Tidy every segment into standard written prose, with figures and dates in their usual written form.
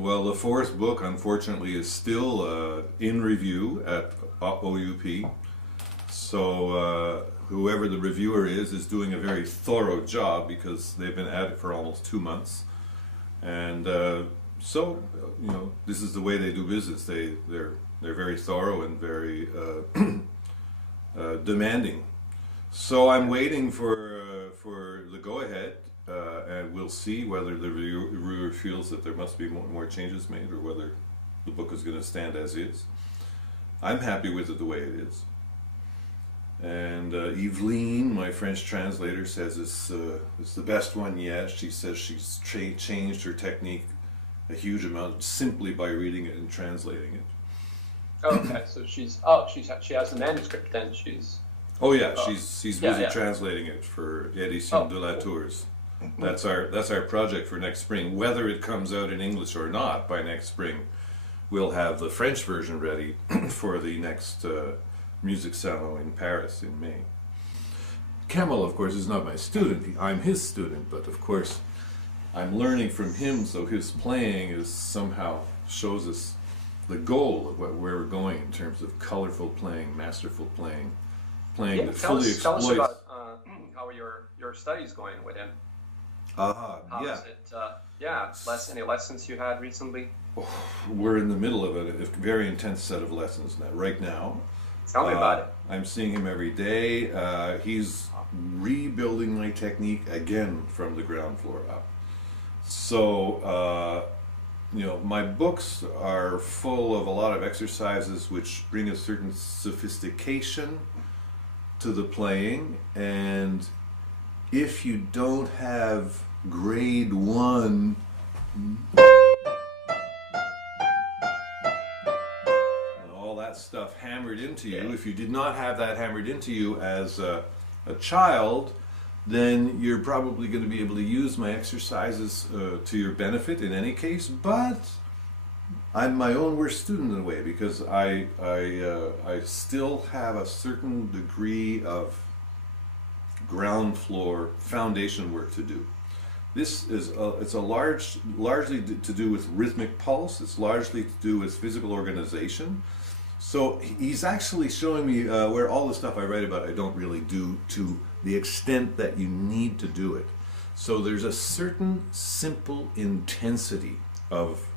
Well, the fourth book, unfortunately, is still in review at OUP. So whoever the reviewer is doing a very thorough job because they've been at it for almost 2 months. And so, you know, this is the way they do business. They're very thorough and very demanding. So I'm waiting for the go-ahead, and we'll see whether the reviewer feels that there must be more changes made or whether the book is going to stand as is. I'm happy with it the way it is. And Eveline, my French translator, says it's the best one yet. She says she's changed her technique a huge amount simply by reading it and translating it. Okay, so she has the manuscript then. Oh yeah, she's busy translating it for Edition de la Tours. That's our project for next spring. Whether it comes out in English or not by next spring, we'll have the French version ready for the next music salon in Paris in May. Kemal, of course, is not my student. I'm his student, but of course I'm learning from him, so his playing is somehow shows us the goal of where we're going in terms of colorful playing, masterful playing that fully exploits. Tell us about how your study's going with him. How is it? Any lessons you had recently? We're in the middle of a very intense set of lessons right now. Tell me about it. I'm seeing him every day. He's rebuilding my technique again from the ground floor up. So, you know, my books are full of a lot of exercises which bring a certain sophistication to the playing, and if you don't have grade 1 stuff hammered into you, if you did not have that hammered into you as a child, then you're probably going to be able to use my exercises to your benefit in any case, but I'm my own worst student in a way because I still have a certain degree of ground floor foundation work to do. This is largely to do with rhythmic pulse. It's largely to do with physical organization. So he's actually showing me where all the stuff I write about I don't really do to the extent that you need to do it. So there's a certain simple intensity of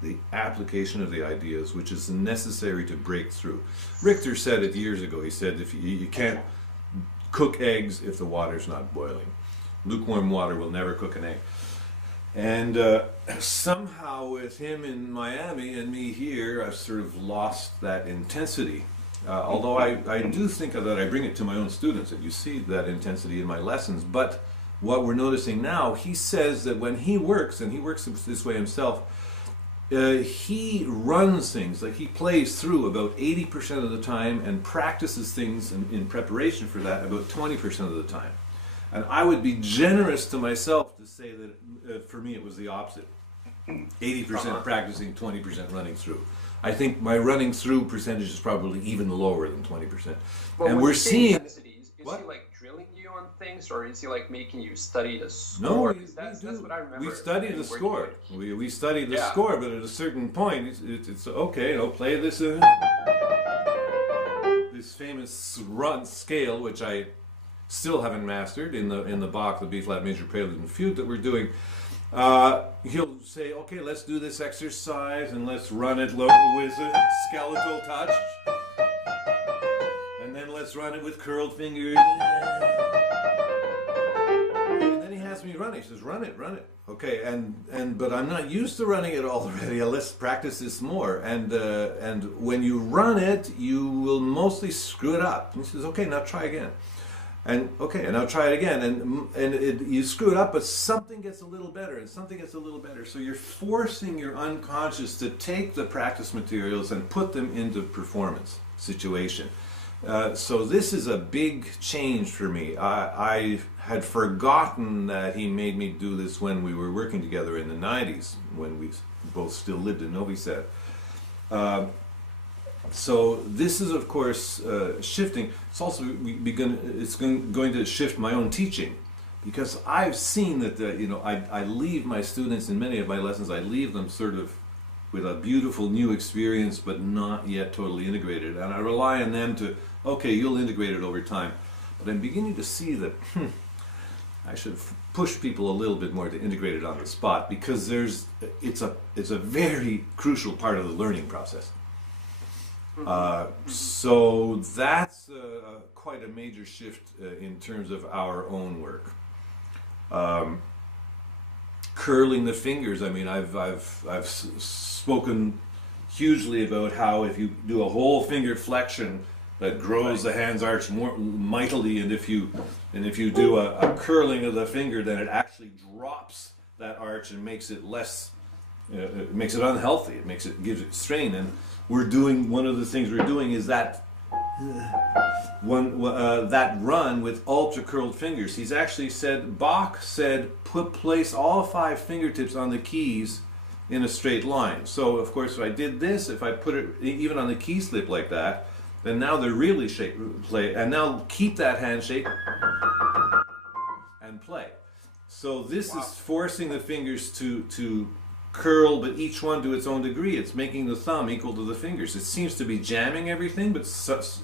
the application of the ideas which is necessary to break through. Richter said it years ago. He said if you can't cook eggs if the water's not boiling. Lukewarm water will never cook an egg. And somehow with him in Miami and me here, I've sort of lost that intensity. Although I do think that I bring it to my own students, that you see that intensity in my lessons. But what we're noticing now, he says that when he works, and he works this way himself, he runs things, like he plays through about 80% of the time and practices things in preparation for that about 20% of the time. And I would be generous to myself to say that for me it was the opposite. 80% practicing, 20% running through. I think my running through percentage is probably even lower than 20%. Well, and we're seeing... Is he like drilling you on things, or is he like making you study the score? No, that's what I remember. We study the score. We study the score, but at a certain point it's okay, play this this famous run scale, which I still haven't mastered in the Bach, the B flat major prelude and fugue that we're doing. He'll say, okay, let's do this exercise and let's run it with a skeletal touch, and then let's run it with curled fingers, and then he has me run it. He says, run it, okay, but I'm not used to running it already. Let's practice this more, and when you run it you will mostly screw it up. And he says, okay, now try again. And okay, and I'll try it again, and you screw it up, but something gets a little better, and something gets a little better. So you're forcing your unconscious to take the practice materials and put them into performance situation. So this is a big change for me. I had forgotten that he made me do this when we were working together in the 90s, when we both still lived in Novi Sad. So this is, of course, shifting. It's also going to shift my own teaching, because I've seen that I leave my students in many of my lessons. I leave them sort of with a beautiful new experience, but not yet totally integrated. And I rely on them to, okay, you'll integrate it over time. But I'm beginning to see that I should push people a little bit more to integrate it on the spot, because it's a very crucial part of the learning process. So that's quite a major shift in terms of our own work. Curling the fingers. I mean, I've spoken hugely about how if you do a whole finger flexion, that grows the hand's arch more mightily, and if you do a curling of the finger, then it actually drops that arch and makes it less, it makes it unhealthy. It gives it strain. And one of the things we're doing is that that run with ultra curled fingers. He's actually said, Bach said, place all 5 fingertips on the keys in a straight line. So of course, if I did this, if I put it even on the key slip like that, then now they're really play, and now keep that hand shape and play. So this is forcing the fingers to curl, but each one to its own degree. It's making the thumb equal to the fingers. It seems to be jamming everything, but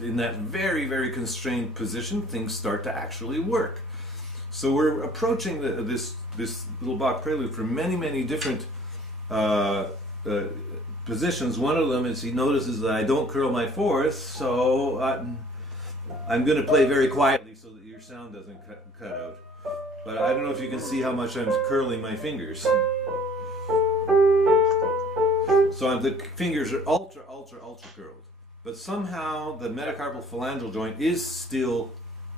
in that very, very constrained position, things start to actually work. So we're approaching this little Bach prelude from many, many different positions. One of them is he notices that I don't curl my fourth, so I'm going to play very quietly so that your sound doesn't cut out. But I don't know if you can see how much I'm curling my fingers. So the fingers are ultra, ultra, ultra curled. But somehow the metacarpal phalangeal joint is still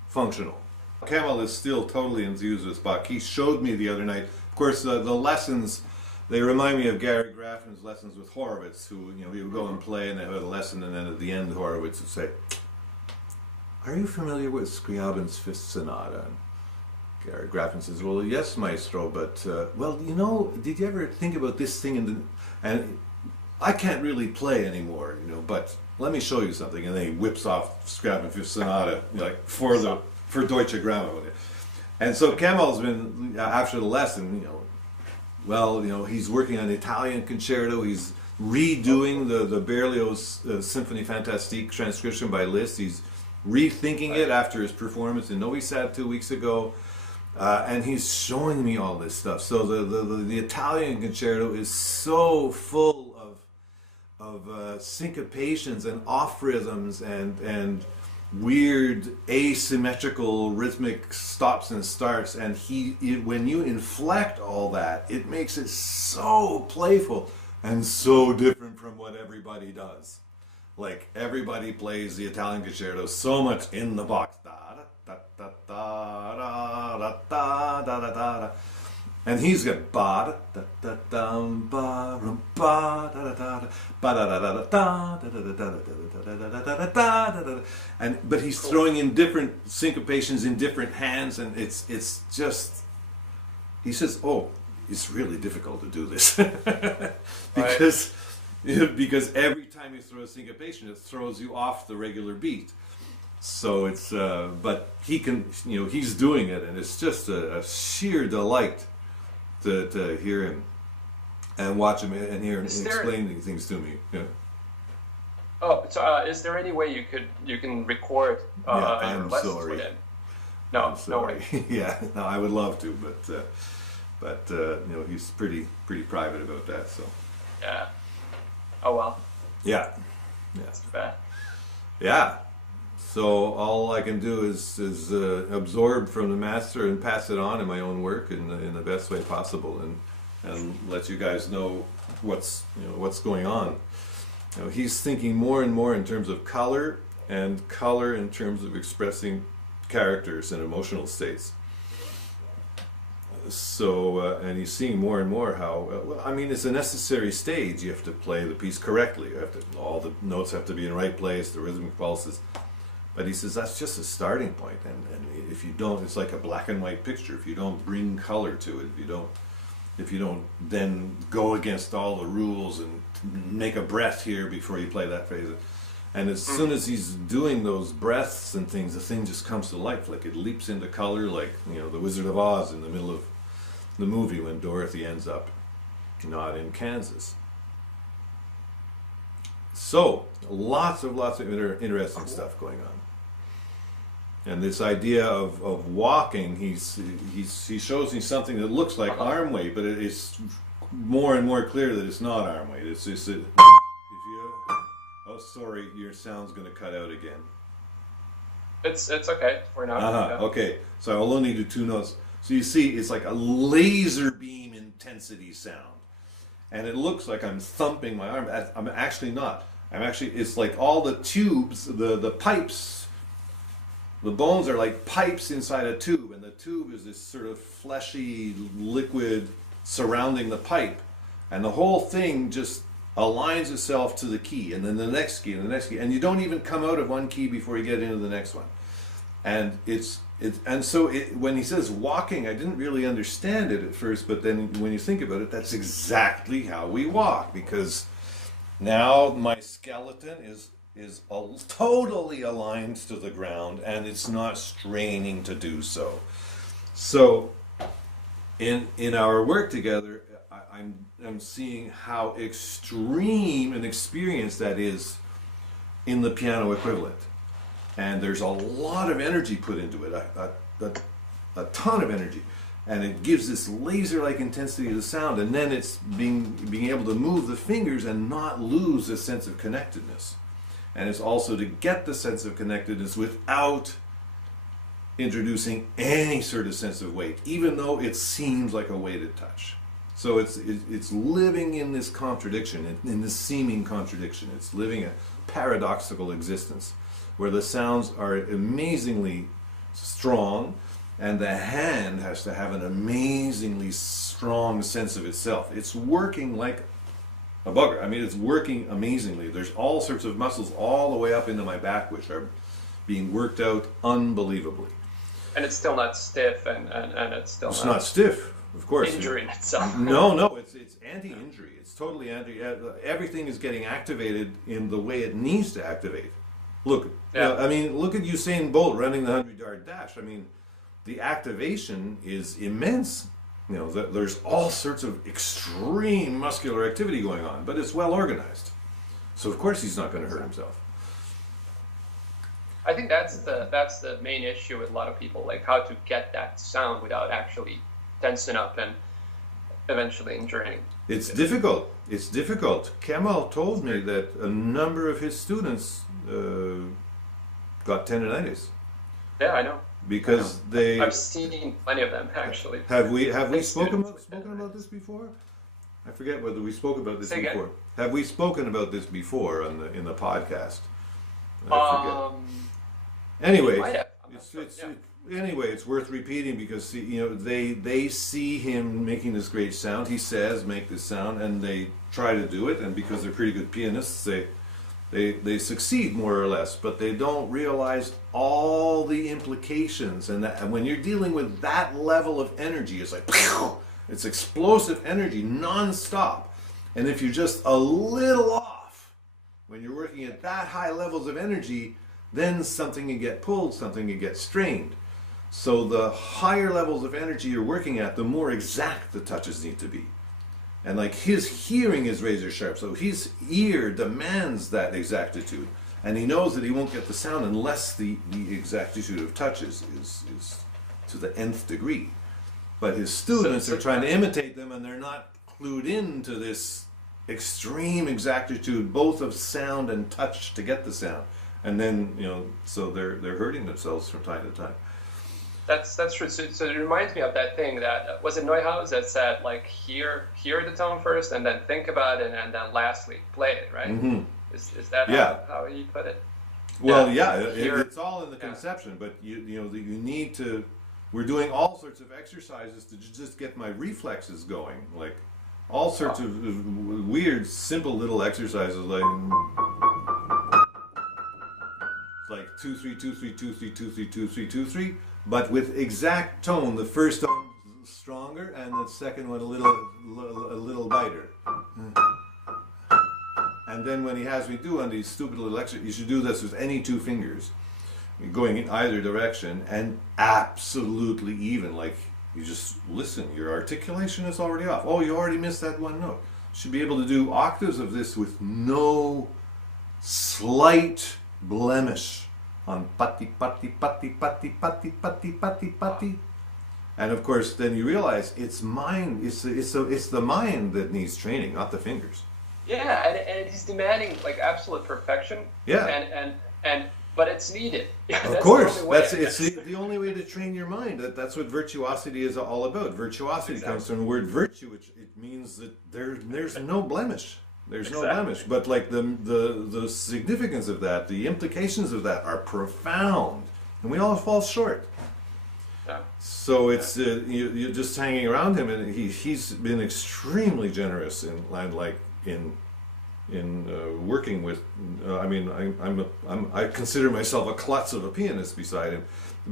functional. Kemal is still totally enthused with Bach. He showed me the other night. Of course, the lessons, they remind me of Gary Graffin's lessons with Horowitz, who, he would go and play and they have a lesson, and then at the end Horowitz would say, "Are you familiar with Scriabin's Fifth Sonata?" And Gary Graffin says, "Well, yes, maestro, but, well, did you ever think about this thing?" And I can't really play anymore, but let me show you something. And then he whips off Scriabin's Fifth Sonata, for Deutsche Grammophon. And so Kemal's been, after the lesson, he's working on the Italian concerto. He's redoing the Berlioz Symphonie Fantastique transcription by Liszt. He's rethinking it after his performance in Novi Sad 2 weeks ago. And he's showing me all this stuff. So the Italian concerto is so full of syncopations and off rhythms and weird asymmetrical rhythmic stops and starts, and when you inflect all that, it makes it so playful and so different from what everybody does. Like, everybody plays the Italian concerto so much in the box, and he's got ba da da dum ba rum ba da da da ba da da da da da da da da, and but he's throwing in different syncopations in different hands, and it's just, he says, "Oh, it's really difficult to do this," because every time you throw a syncopation, it throws you off the regular beat. So it's but he can, he's doing it, and it's just a sheer delight to hear him and watch him and hear him explaining things to me. Yeah. Oh, so is there any way you can record I'm lessons sorry. with him? No, no way. Yeah, no, I would love to, but he's pretty private about that. So. Yeah. Oh well. Yeah. That's too bad. Yeah. So all I can do is absorb from the master and pass it on in my own work in the best way possible, and let you guys know what's going on. He's thinking more and more in terms of color, and color in terms of expressing characters and emotional states. So and he's seeing more and more how it's a necessary stage. You have to play the piece correctly. All the notes have to be in the right place, the rhythmic pulses. But he says that's just a starting point, and if you don't, it's like a black and white picture. If you don't bring color to it, if you don't then go against all the rules and make a breath here before you play that phrase, And as soon as he's doing those breaths and things, the thing just comes to life. Like it leaps into color, like, you know, the Wizard of Oz in the middle of the movie when Dorothy ends up not in Kansas. So, lots of interesting stuff going on. And this idea of walking, he shows me something that looks like arm weight, but it's more and more clear that it's not arm weight. It's just if you, oh sorry, your sound's going to cut out again. It's okay for now. Yeah. Okay, so I'll only do 2 notes. So you see, it's like a laser beam intensity sound. And it looks like I'm thumping my arm. I'm actually not. It's like all the tubes, the pipes, the bones are like pipes inside a tube, and the tube is this sort of fleshy liquid surrounding the pipe. And the whole thing just aligns itself to the key, and then the next key, and the next key. And you don't even come out of one key before you get into the next one. And when he says walking, I didn't really understand it at first, but then when you think about it, that's exactly how we walk, because now my skeleton is totally aligned to the ground, and it's not straining to do so. So in our work together, I'm seeing how extreme an experience that is in the piano equivalent. And there's a lot of energy put into it, a ton of energy. And it gives this laser-like intensity to the sound, and then it's being able to move the fingers and not lose a sense of connectedness. And it's also to get the sense of connectedness without introducing any sort of sense of weight, even though it seems like a weighted touch. So it's living in this contradiction, in this seeming contradiction. It's living a paradoxical existence, where the sounds are amazingly strong, and the hand has to have an amazingly strong sense of itself. It's working like a bugger. I mean, it's working amazingly. There's all sorts of muscles all the way up into my back which are being worked out unbelievably. And it's still not stiff, and it's not stiff, of course. Injuring itself. No, it's anti-injury. It's totally everything is getting activated in the way it needs to activate. Look, I mean, look at Usain Bolt running the 100-yard dash. I mean, the activation is immense. You know, there's all sorts of extreme muscular activity going on, but it's well organized. So of course he's not going to hurt himself. I think that's the main issue with a lot of people, like how to get that sound without actually tensing up and eventually injuring. It's difficult. It's difficult. Kemal told me that a number of his students got tendinitis. Yeah, I know. Because I've seen plenty of them actually. Have we spoken about this before? I forget whether we spoke about this before. Again? Have we spoken about this before in the podcast? Anyway, anyway, it's worth repeating because they see him making this great sound. He says, "Make this sound," and they try to do it. And because they're pretty good pianists, they succeed more or less, but they don't realize all the implications. And when you're dealing with that level of energy, it's like it's explosive energy non-stop. And if you're just a little off when you're working at that high levels of energy, then something can get pulled, something can get strained. So the higher levels of energy you're working at, the more exact the touches need to be. And like his hearing is razor sharp, so his ear demands that exactitude. And he knows that he won't get the sound unless the exactitude of touches is to the nth degree. But his students are trying to imitate them, and they're not clued into this extreme exactitude, both of sound and touch, to get the sound. And then, so they're hurting themselves from time to time. That's true. So it reminds me of that thing that was it Neuhaus that said, like, hear the tone first, and then think about it, and then lastly play it, right? Mm-hmm. Is that how you put it? Well, it's all in the conception, but you need to. We're doing all sorts of exercises to just get my reflexes going, like all sorts of weird, simple little exercises, like 2 3 2 3 2 3 2 3 2 3 2 3. But with exact tone. The first tone stronger, and the second one a little lighter. And and then when he has me do on these stupid little lectures, you should do this with any two fingers, going in either direction, and absolutely even. Like, you just listen. Your articulation is already off. Oh, you already missed that one note. You should be able to do octaves of this with no slight blemish on patti, patti, patti, patti, patti, patti, patti, patti. And of course, then you realize it's mind. It's the mind that needs training, not the fingers. Yeah, and he's demanding like absolute perfection. Yeah. But it's needed. Of course, it's the only way to train your mind. That's what virtuosity is all about. Virtuosity comes from the word virtue, which it means that there's no blemish. There's no blemish. But like the significance of that, the implications of that are profound, and we all fall short. Yeah. So it's you're just hanging around him, and he's been extremely generous in working with. I consider myself a klutz of a pianist beside him,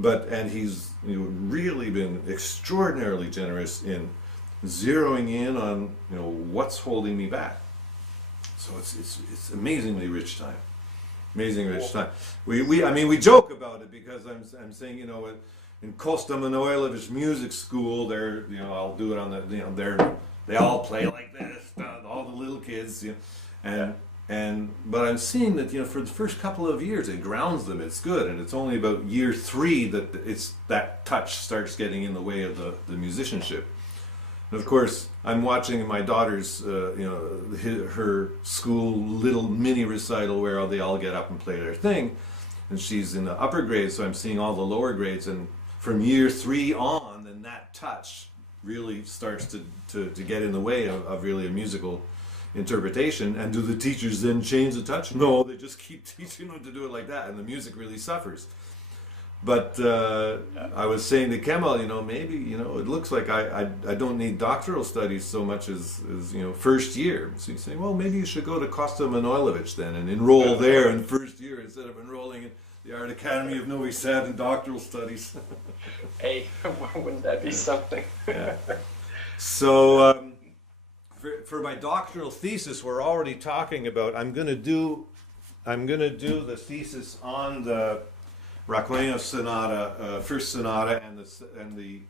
and he's really been extraordinarily generous in zeroing in on what's holding me back. So it's amazingly rich time, amazing rich time. We joke about it because I'm saying in Kosta Manojlović music school I'll do it on they all play like this, all the little kids but I'm seeing that for the first couple of years it grounds them, it's good, and it's only about year 3 that that touch starts getting in the way of the musicianship. And of course I'm watching my daughter's her school little mini recital where they all get up and play their thing, and she's in the upper grades, so I'm seeing all the lower grades, and from year 3 on, then that touch really starts to get in the way of really a musical interpretation. And do the teachers then change the touch? No, they just keep teaching them to do it like that, and the music really suffers. But I was saying to Kemal, maybe it looks like I don't need doctoral studies so much as first year. So he's saying, well, maybe you should go to Kosta Manojlović then and enroll there in first year instead of enrolling in the Art Academy of Novi Sad in doctoral studies. Hey, wouldn't that be something? Yeah. So for my doctoral thesis, we're already talking about. I'm going to do the thesis on the Rachmaninoff sonata, first sonata, and the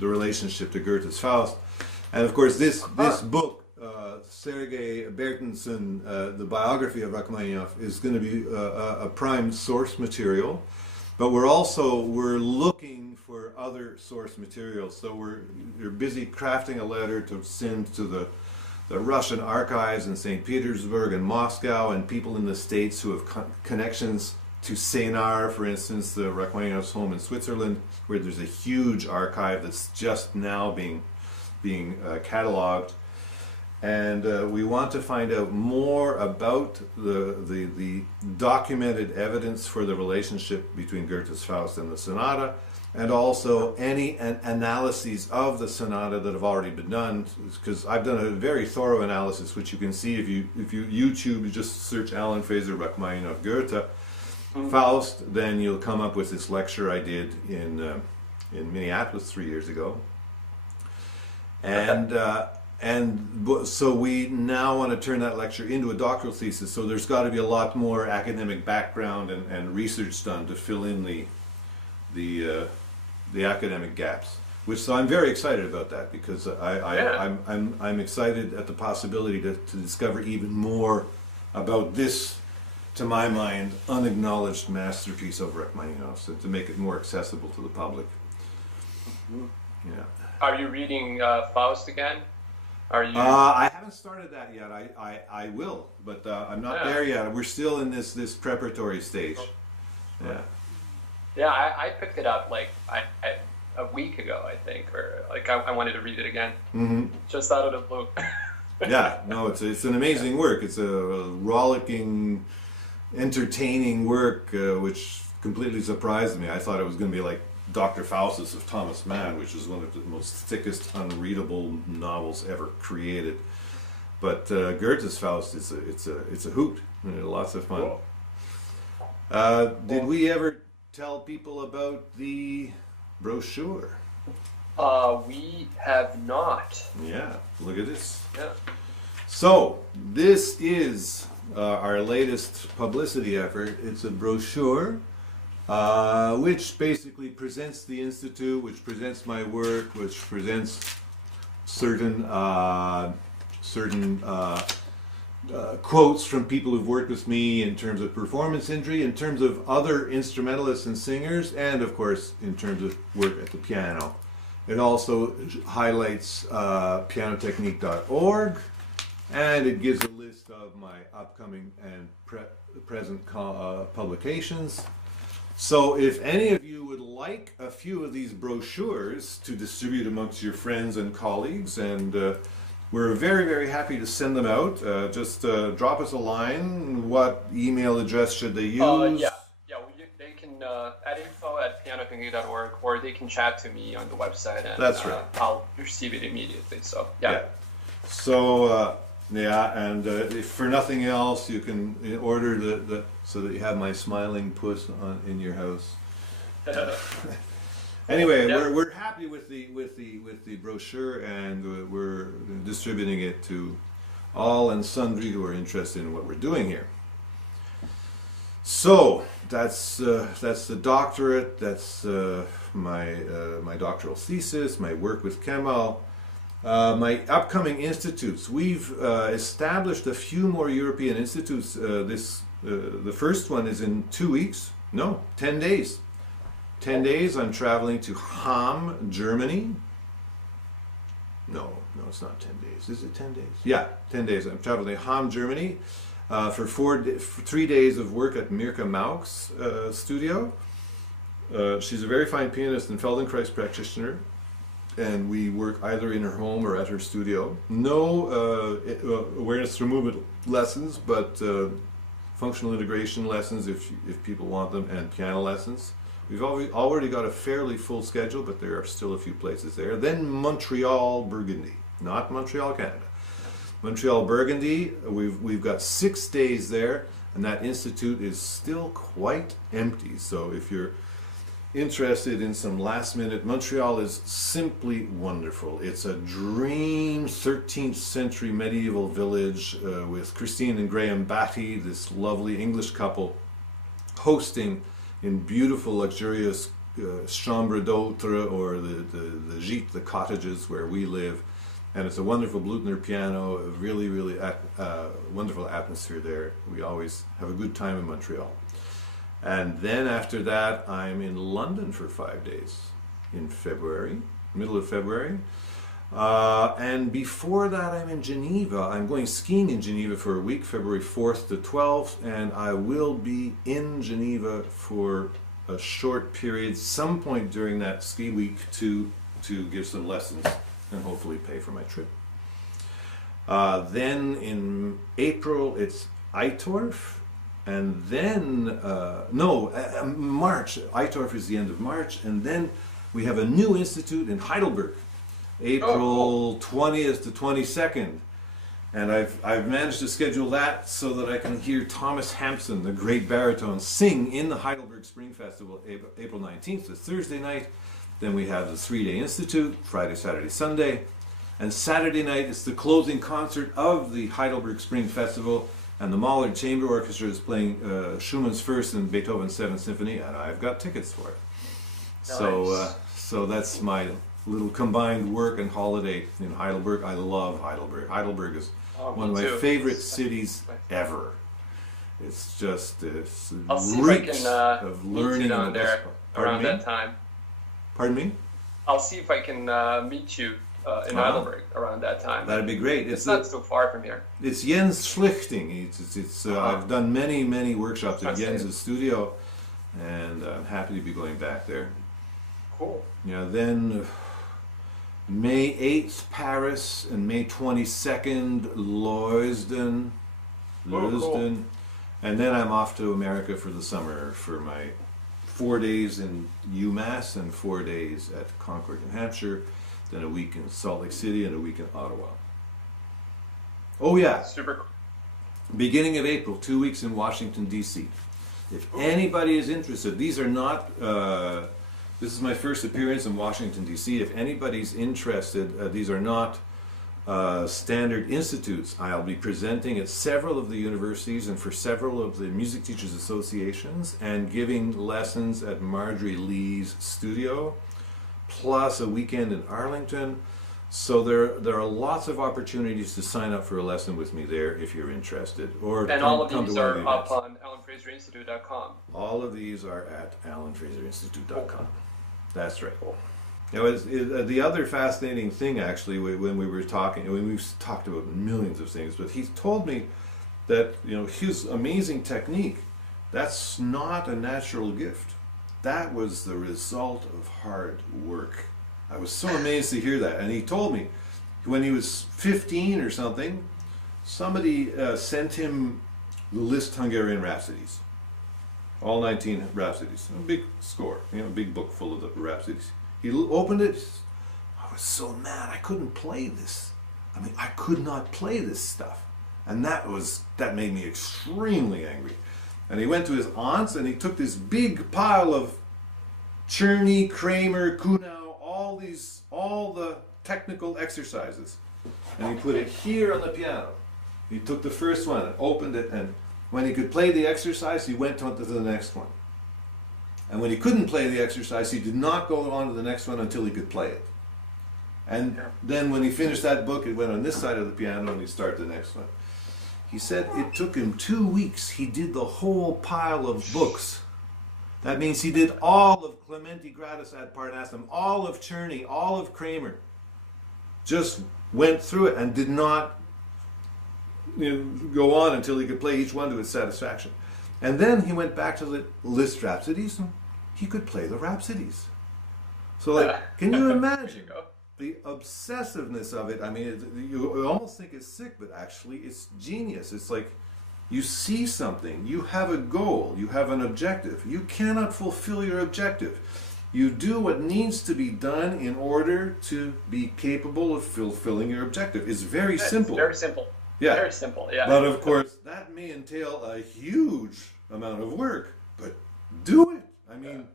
relationship to Goethe's Faust, and of course this book, Sergei Bertenson, the biography of Rachmaninoff, is going to be a prime source material, but we're looking for other source materials. So we're busy crafting a letter to send to the Russian archives in St. Petersburg and Moscow, and people in the States who have connections to Senar, for instance, the Rachmaninoff's home in Switzerland, where there's a huge archive that's just now being cataloged. And we want to find out more about the documented evidence for the relationship between Goethe's Faust and the sonata, and also any analyses of the sonata that have already been done, because I've done a very thorough analysis, which you can see if you YouTube, you just search Alan Fraser Rachmaninoff Goethe Faust, then you'll come up with this lecture I did in Minneapolis 3 years ago. And so we now want to turn that lecture into a doctoral thesis, so there's got to be a lot more academic background and research done to fill in the academic gaps. So I'm very excited about that, because I'm excited at the possibility to discover even more about this, to my mind, unacknowledged masterpiece of Rachmaninoff, and to make it more accessible to the public. Yeah. Are you reading Faust again? Are you? I haven't started that yet. I will, but I'm not there yet. We're still in this preparatory stage. Yeah. Yeah, I picked it up like a week ago, I think, or like I wanted to read it again, just out of the blue. Yeah, no, it's an amazing work. It's a rollicking, entertaining work, which completely surprised me. I thought it was going to be like Dr. Faustus of Thomas Mann, which is one of the most thickest, unreadable novels ever created. But Goethe's Faust, it's a hoot. Lots of fun. Cool. Did we ever tell people about the brochure? We have not. Yeah, look at this. Yeah. So, this is our latest publicity effort. It's a brochure which basically presents the Institute, which presents my work, which presents certain quotes from people who've worked with me in terms of performance injury, in terms of other instrumentalists and singers, and of course in terms of work at the piano. It also highlights pianotechnique.org, and it gives a list of my upcoming and present publications. So if any of you would like a few of these brochures to distribute amongst your friends and colleagues, and we're very, very happy to send them out. Just drop us a line. What email address should they use? They can at info@pianotechnique.org, or they can chat to me on the website, and that's right. I'll receive it immediately. So yeah. So and if for nothing else, you can order the so that you have my smiling puss in your house. Anyway, we're happy with the brochure, and we're distributing it to all and sundry who are interested in what we're doing here. So that's the doctorate. That's my doctoral thesis, my work with Kemal. My upcoming institutes. We've established a few more European institutes. The first one is in 2 weeks. No, 10 days. 10 days. I'm traveling to Hamm, Germany. No, it's not 10 days. Is it 10 days? Yeah, 10 days. I'm traveling to Hamm, Germany for 3 days of work at Mirka Mauck's studio. She's a very fine pianist and Feldenkrais practitioner, and we work either in her home or at her studio. No awareness through movement lessons, but functional integration lessons if people want them, and piano lessons. We've already got a fairly full schedule, but there are still a few places there. Then Montreal, Burgundy, not Montreal, Canada. Montreal, Burgundy, we've got 6 days there, and that institute is still quite empty. So if you're interested in some last minute, Montreal is simply wonderful. It's a dream 13th century medieval village with Christine and Graham Batty, this lovely English couple, hosting in beautiful luxurious chambre d'autre, or the gîtes, the cottages where we live. And it's a wonderful Blüthner piano, a really, really wonderful atmosphere there. We always have a good time in Montreal. And then after that, I'm in London for 5 days in February, middle of February. And before that, I'm in Geneva. I'm going skiing in Geneva for a week, February 4th to 12th, and I will be in Geneva for a short period, some point during that ski week, to give some lessons and hopefully pay for my trip. Then in April, it's Eitorf. And then, March, Eitorf is the end of March, and then we have a new institute in Heidelberg, April 20th to 22nd. And I've managed to schedule that so that I can hear Thomas Hampson, the great baritone, sing in the Heidelberg Spring Festival, April 19th, the Thursday night. Then we have the 3-day institute, Friday, Saturday, Sunday. And Saturday night is the closing concert of the Heidelberg Spring Festival. And the Mahler Chamber Orchestra is playing Schumann's First and Beethoven's Seventh Symphony, and I've got tickets for it. Nice. So that's my little combined work and holiday in Heidelberg. I love Heidelberg. Heidelberg is one of my favorite cities ever. It's just I'll see reeks if I can of learning down there around that time. Pardon me? I'll see if I can meet you in Heidelberg around that time. That'd be great. It's not so far from here. It's Jens Schlichting. I've done many workshops at Jens' studio, and I'm happy to be going back there. Cool. Yeah. Then May 8th, Paris, and May 22nd, Leusden. Cool. And then I'm off to America for the summer for my 4 days in UMass and 4 days at Concord, New Hampshire. Then a week in Salt Lake City and a week in Ottawa. Oh yeah. Super cool. Beginning of April, 2 weeks in Washington, D.C. If anybody is interested, these are not, this is my first appearance in Washington, D.C. If anybody's interested, these are not standard institutes. I'll be presenting at several of the universities and for several of the music teachers associations, and giving lessons at Marjorie Lee's studio, plus a weekend in Arlington. So there are lots of opportunities to sign up for a lesson with me there if you're interested. And all of these are up on alanfraserinstitute.com. All of these are at alanfraserinstitute.com. That's right. You know, the other fascinating thing, actually, when we were talking, we've talked about millions of things, but he told me that, you know, his amazing technique, that's not a natural gift. That was the result of hard work. I was so amazed to hear that. And he told me when he was 15 or something, somebody sent him the Liszt Hungarian Rhapsodies. All 19 Rhapsodies. A big score, you know, a big book full of the Rhapsodies. He opened it. I was so mad. I couldn't play this. I mean, I could not play this stuff. And that made me extremely angry. And he went to his aunt's and he took this big pile of Czerny, Kramer, Kuhnau, all the technical exercises, and he put it here on the piano. He took the first one and opened it, and when he could play the exercise, he went on to the next one. And when he couldn't play the exercise, he did not go on to the next one until he could play it. And then when he finished that book, it went on this side of the piano and he'd start the next one. He said it took him 2 weeks. He did the whole pile of books. That means he did all of Clementi Gradus ad Parnassum, all of Czerny, all of Kramer. Just went through it and did not, you know, go on until he could play each one to his satisfaction. And then he went back to the Liszt Rhapsodies and he could play the Rhapsodies. So, like, can you imagine the obsessiveness of it? I mean, you almost think it's sick, but actually it's genius. It's like you see something, you have a goal, you have an objective. You cannot fulfill your objective. You do what needs to be done in order to be capable of fulfilling your objective. It's very simple. Very simple. Yeah. Very simple, yeah. But of course, that may entail a huge amount of work, but do it. I mean,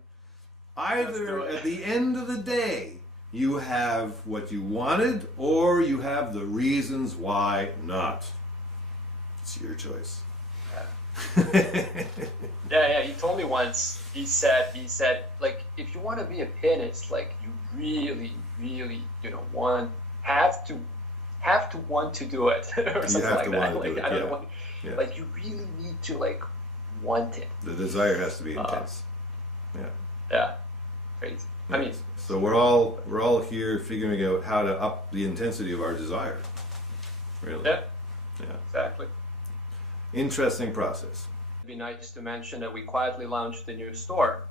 either at the end of the day, you have what you wanted, or you have the reasons why not. It's your choice. Yeah, he told me once, he said, like, if you want to be a pianist, like, you really, you know, have to want to do it, or something like that. Like, I don't know, like, you really need to, like, want it. The desire has to be intense. Yeah, crazy. I mean, so we're all here figuring out how to up the intensity of our desire. Really. Yeah. Exactly. Interesting process. It'd be nice to mention that we quietly launched a new store.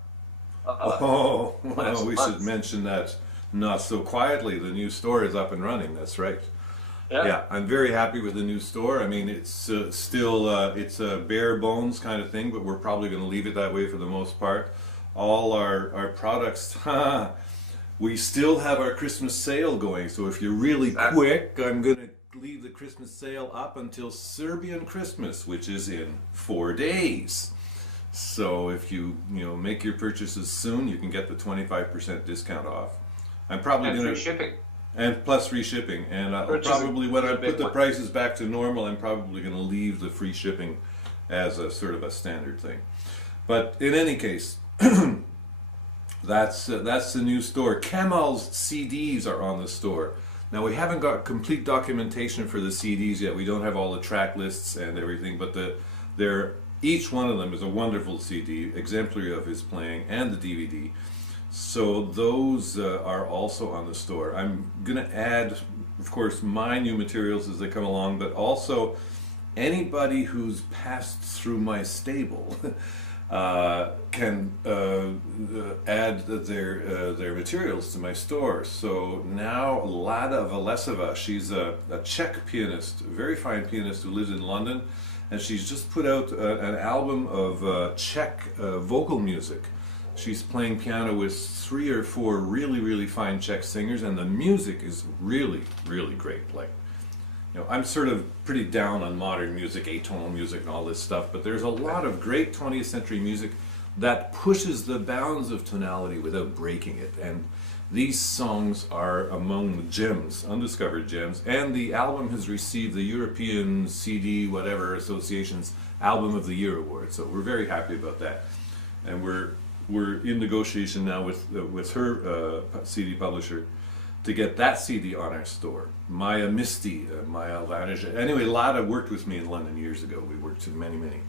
We should mention that not so quietly. The new store is up and running. That's right. Yeah, I'm very happy with the new store. I mean, it's still it's a bare bones kind of thing, but we're probably going to leave it that way for the most part. All our products, we still have our Christmas sale going. So if you're really quick, I'm going to leave the Christmas sale up until Serbian Christmas, which is in 4 days. So if you make your purchases soon, you can get the 25% discount off. I'm probably going to free shipping. And plus free shipping. And I'll probably, when I put the prices back to normal, I'm probably going to leave the free shipping as a sort of a standard thing. But in any case, that's the new store. Kemal's CDs are on the store. Now, we haven't got complete documentation for the CDs yet. We don't have all the track lists and everything, but each one of them is a wonderful CD, exemplary of his playing, and the DVD. So those are also on the store. I'm going to add, of course, my new materials as they come along, but also anybody who's passed through my stable can add their materials to my store. So now Lada Valesova, she's a Czech pianist, a very fine pianist who lives in London, and she's just put out an album of Czech vocal music. She's playing piano with 3 or 4 really, really fine Czech singers, and the music is really, really great. Like, I'm sort of pretty down on modern music, atonal music and all this stuff, but there's a lot of great 20th century music that pushes the bounds of tonality without breaking it. And these songs are among the gems, undiscovered gems, and the album has received the European CD whatever Association's Album of the Year award. So we're very happy about that, and we're in negotiation now with her CD publisher to get that CD on our store. Maya Misty, Maya Alvanija. Anyway, Lada worked with me in London years ago. We worked in many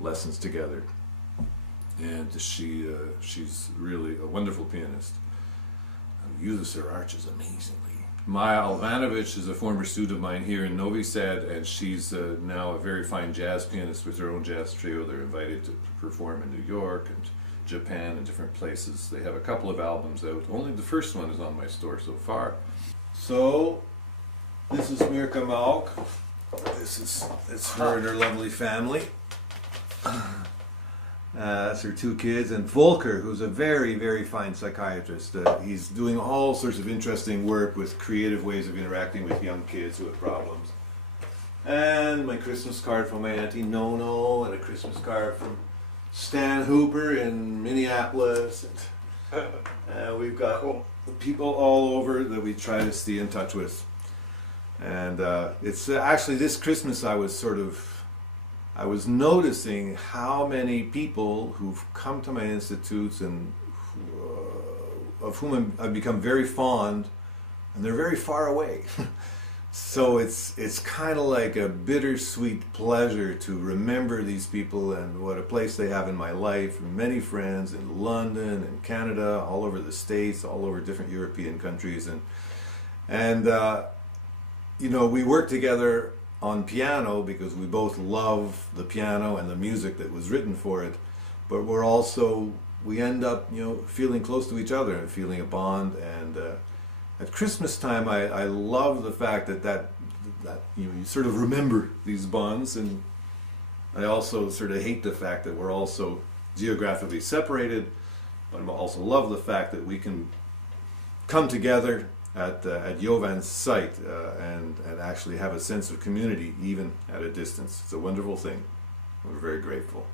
lessons together, and she's really a wonderful pianist. Uses her arches amazingly. Maya Alvanovich is a former student of mine here in Novi Sad, and she's now a very fine jazz pianist with her own jazz trio. They're invited to perform in New York and Japan and different places. They have a couple of albums out. Only the first one is on my store so far. So this is Mirka Malk. It's her and her lovely family. That's her two kids, and Volker, who's a very fine psychiatrist. He's doing all sorts of interesting work with creative ways of interacting with young kids who have problems. And my Christmas card from my Auntie Nono, and a Christmas card from Stan Hooper in Minneapolis. And we've got people all over that we try to stay in touch with. And it's actually this Christmas I was noticing how many people who've come to my institutes and of whom I've become very fond, and they're very far away. So it's kind of like a bittersweet pleasure to remember these people and what a place they have in my life. Many friends in London and Canada, all over the States, all over different European countries, and you know, we work together on piano because we both love the piano and the music that was written for it, but we end up, you know, feeling close to each other and feeling a bond. And at Christmas time, I love the fact that you know, you sort of remember these bonds, and I also sort of hate the fact that we're also geographically separated, but I also love the fact that we can come together at Jovan's site and actually have a sense of community even at a distance. It's a wonderful thing. We're very grateful.